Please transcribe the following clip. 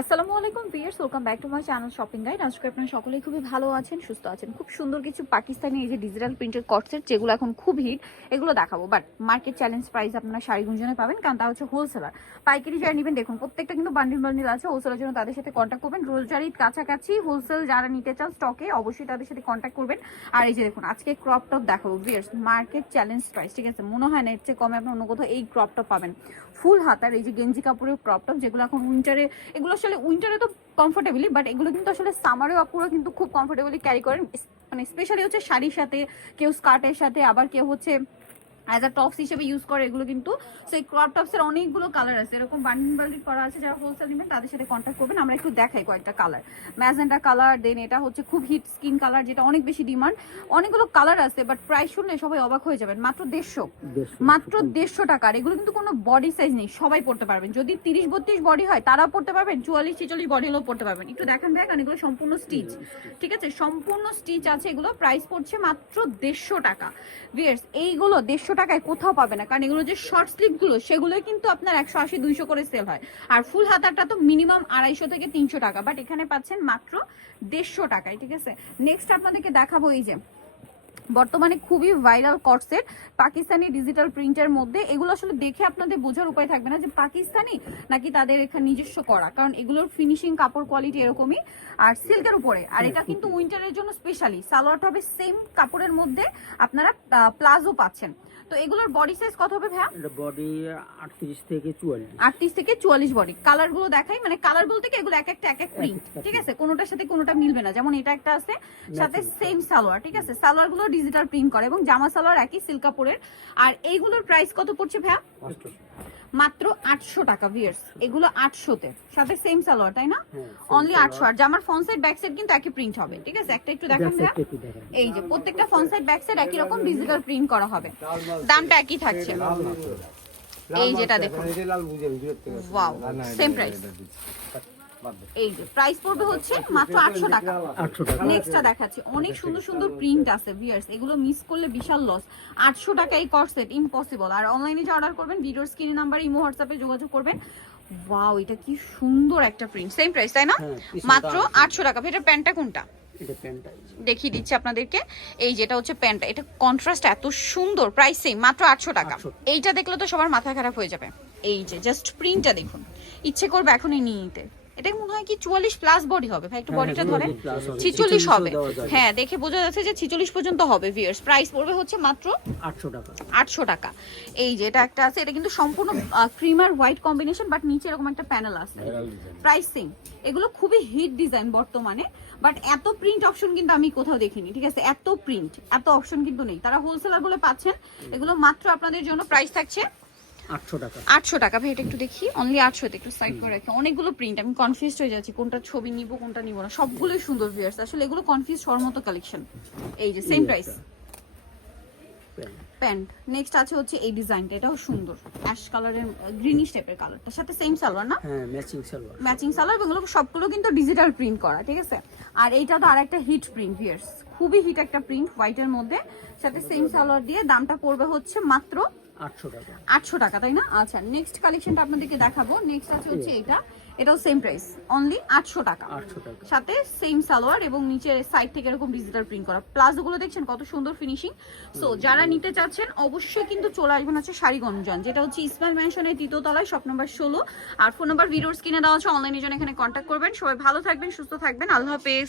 আসসালামু আলাইকুম viewers, welcome back to my channel shopping guide. আজকে আপনারা সকলেই খুবই ভালো আছেন, সুস্থ আছেন। খুব সুন্দর কিছু পাকিস্তানি এই যে ডিজিটাল প্রিন্টের কটসেট যেগুলো এখন খুব হিট, এগুলো দেখাবো। বাট মার্কেট চ্যালেঞ্জ প্রাইস আপনারা শাড়ি গুঞ্জনে পাবেন, কারণ তা হচ্ছে হোলসেলার। পাইকারি যারা নেবেন দেখুন প্রত্যেকটা কিন্তু বান্ডিল বান্ডিল আছে। হোলসেলের জন্য তাদের সাথে কন্ট্যাক্ট করবেন। রোজারির কাছাকাছি হোলসেল যারা নিতে চান স্টকে, অবশ্যই তাদের সাথে কন্ট্যাক্ট করবেন। আর এই যে দেখুন আজকে ক্রপ টপ দেখাবো ভিউয়ার্স, মার্কেট চ্যালেঞ্জ প্রাইস, ঠিক আছে? মনে হয় না এর চেয়ে কমে আপনি অন্য কোথাও এই ক্রপ টপ পাবেন। ফুল হাতার এই যে গেঞ্জি কাপড়ের ক্রপ টপ, যেগুলো এখন উইন্টারে, এগুলো আসলে উইন্টারে তো কমফোর্টেবলি, বাট এগুলো কিন্তু আসলে সামারেও আপুরা কিন্তু খুব কমফোর্টেবলি ক্যারি করেন। মানে স্পেশালি হচ্ছে শাড়ির সাথে, কেউ স্কার্টের সাথে, আবার কেউ হচ্ছে অ্যাজ আ টপস হিসেবে ইউজ করে এগুলো কিন্তু। সো এই ক্রপ টপসের অনেকগুলো কালার আছে, এরকম বান্ডিল বান্ডিল করা আছে। যারা হোলসেল নেবেন তাদের সাথে কন্ট্যাক্ট করবেন। আমরা একটু দেখাই কয়েকটা কালার। ম্যাজেন্টা কালার, দেন এটা হচ্ছে খুব হিট স্কিন কালার, যেটা অনেক বেশি ডিমান্ড। অনেকগুলো কালার আছে, বাট প্রাইস শুনলে সবাই অবাক হয়ে যাবেন। মাত্র 150, মাত্র 150 টাকার। এগুলো কিন্তু কোনো বডি সাইজ নেই, সবাই পড়তে পারবেন। যদি 30-32 বডি হয় তারাও পড়তে পারবেন, 44-46 বডি হলেও পড়তে পারবেন। একটু দেখেন দেখ, কারণ এগুলো সম্পূর্ণ স্টিচ, ঠিক আছে? সম্পূর্ণ স্টিচ আছে এগুলো। প্রাইস পড়ছে মাত্র 150 টাকা। ভিউয়ার্স, এইগুলো 150 টাকায় কোথাও পাবে না, কারণ এগুলো যে শর্ট স্লিভ গুলো সেগুলো কিন্তু আপনার 180-200 করে সেল হয়। আর ফুল হাতারটা তো মিনিমাম 250 থেকে 300 টাকা, বাট এখানে পাচ্ছেন মাত্র 150 টাকায়, ঠিক আছে? নেক্সট আপনাদেরকে দেখাবো এই যে বর্তমানে খুবই ভাইরাল কটসেট পাকিস্তানি ডিজিটাল প্রিন্টের মধ্যে। এগুলো আসলে দেখে আপনাদের বোঝার উপায় থাকবে না যে পাকিস্তানি নাকি তাদের এখানে নিজস্ব করা, কারণ এগুলোর ফিনিশিং, কাপড় কোয়ালিটি এরকমই। আর সিল্কের উপরে, আর এটা কিন্তু উইন্টারের জন্য স্পেশালি। সালোয়ারটা হবে সেম কাপড়ের মধ্যে, আপনারা প্লাজো পাচ্ছেন। তো এগুলোর বডি সাইজ কত হবে ভাইয়া? এটা বডি 38 থেকে 44, 38 থেকে 44 বডি। কালার গুলো দেখাই, মানে কালার বলতে কি এগুলো এক একটা এক এক প্রিন্ট, ঠিক আছে? কোনোটার সাথে কোনোটা মিলবে না। যেমন এটা একটা আছে, সাথে সেম সালোয়ার, ঠিক আছে? সালোয়ার গুলো ডিজিটাল প্রিন্ট করে এবং জামা সালোয়ার একই সিল্ক কাপড়ের। আর এইগুলোর প্রাইস কত পড়ছে ভাইয়া? মাত্র 800 টাকা ভিউয়ার্স। এগুলো 800 তে, সাথে সেম সালোয়ার, তাই না? অনলি 800। আর জামার ফ্রন্ট সাইড ব্যাক সাইড কিন্তু একই প্রিন্ট হবে, ঠিক আছে? একটা একটু দেখেন ভাইয়া, এই যে প্রত্যেকটা ফ্রন্ট সাইড ব্যাক সাইড একই রকম ডিজিটাল প্রিন্ট করা হবে। দামটা একই থাকছে। এই যেটা দেখুন, ওয়াও, সেম প্রাইস। এই যে প্রাইস পড়বে হচ্ছে মাত্র 800 টাকা। নেক্সটটা দেখাচ্ছি, অনেক সুন্দর সুন্দর প্রিন্ট আছে ভিউয়ার্স, এগুলো মিস করলে বিশাল লস। 800 টাকা এই কট সেট, ইম্পসিবল। আর অনলাইনে যে অর্ডার করবেন, ভিডিওর স্ক্রিন নাম্বার, ইমো, হোয়াটসঅ্যাপে যোগাযোগ করবেন। ওয়াও, এটা কি সুন্দর একটা প্রিন্ট। সেম প্রাইস, তাই না? মাত্র 800 টাকা। এটার প্যান্টটা কোনটা দেখিয়ে দিচ্ছি আপনাদেরকে। এই যেটা হচ্ছে প্যান্টটা, এটা কন্ট্রাস্ট এত সুন্দর। প্রাইস সেম, মাত্র 800 টাকা। এইটা দেখলে তো সবার মাথা খারাপ হয়ে যাবে। এই যে জাস্ট প্রিন্টটা দেখুন, ইচ্ছে করবে এখনই নিয়ে নিতে। এটা মনে হয় কি 44 প্লাস বডি হবে ভাই, একটু বডিটা ধরেন। 46 হবে, হ্যাঁ, দেখে বোঝা যাচ্ছে যে 46 পর্যন্ত হবে ভিউয়ার্স। প্রাইস পড়বে হচ্ছে মাত্র 800 টাকা। 800 টাকা। এই যে এটা একটা আছে, এটা কিন্তু সম্পূর্ণ ক্রিম আর হোয়াইট কম্বিনেশন, বাট নিচে এরকম একটা প্যানেল আছে। Price same. এগুলো খুবই হিট ডিজাইন বর্তমানে, বাট এত প্রিন্ট অপশন কিন্তু আমি কোথাও দেখিনি, ঠিক আছে? এত প্রিন্ট, এত অপশন কিন্তু নেই। তারা হোলসেলার বলে পাচ্ছেন এগুলো মাত্র আপনাদের জন্য। প্রাইস থাকছে 800 টাকা। 800 টাকা ভাই, এটা একটু দেখি। অনলি 800 তে। একটু সাইড করে রাখি, অনেকগুলো প্রিন্ট, আমি কনফিউজড হয়ে যাচ্ছি কোনটা ছবি নিব কোনটা নিব না। সবগুলোই সুন্দর ভিউয়ার্স, আসলে এগুলো কনফিউজ হওয়ার মতো কালেকশন। এই যে সেম প্রাইস প্যান্ট। নেক্সট আছে হচ্ছে এই ডিজাইনটা, এটাও সুন্দর, অ্যাশ কালারের গ্রিনিশ টাইপের কালারটার সাথে সেম সালোয়ার না? হ্যাঁ, ম্যাচিং সালোয়ার। ম্যাচিং সালোয়ার। এগুলো সবগুলো কিন্তু ডিজিটাল প্রিন্ট করা, ঠিক আছে? আর এইটা তো আরেকটা হিট প্রিন্ট ভিউয়ার্স, খুবই হিট একটা প্রিন্ট, হোয়াইটের মধ্যে, সাথে সেম সালোয়ার দিয়ে। দামটা পড়বে হচ্ছে মাত্র 800 টাকা। 800 টাকা, তাই না? আচ্ছা, নেক্সট কালেকশনটা আপনাদেরকে দেখাবো। নেক্সট আছে হচ্ছে এটাও সেম প্রাইস, অনলি 800 টাকা। 800 টাকা, সাথে সেম সালোয়ার এবং নিচে সাইড থেকে এরকম ডিজিটাল প্রিন্ট করা। প্লাজো গুলো দেখছেন কত সুন্দর ফিনিশিং। সো যারা নিতে চাচ্ছেন অবশ্যই কিন্তু চলে আসবেন হচ্ছে শাড়িগঞ্জন, যেটা হচ্ছে ইসমাইল ম্যানশনের 3য় তলায়, শপ নাম্বার 16। আর ফোন নাম্বার ভিডিওর স্ক্রিনে দেওয়া আছে, অনলাইনে জন্য এখানে কন্ট্যাক্ট করবেন। সবাই ভালো থাকবেন, সুস্থ থাকবেন, আল্লাহ হাফেজ।